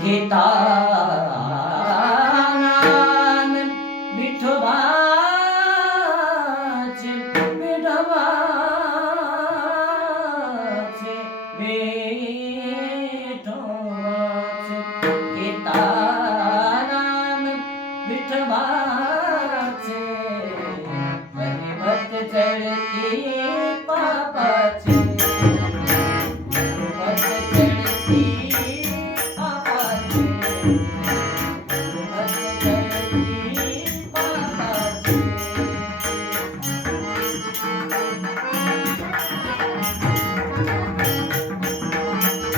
घेता विठोबाचे विठोबाचे विठोबाचे घेता विठोबाचे परिवर्त चढ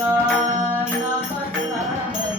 啦啦啦啦啦啦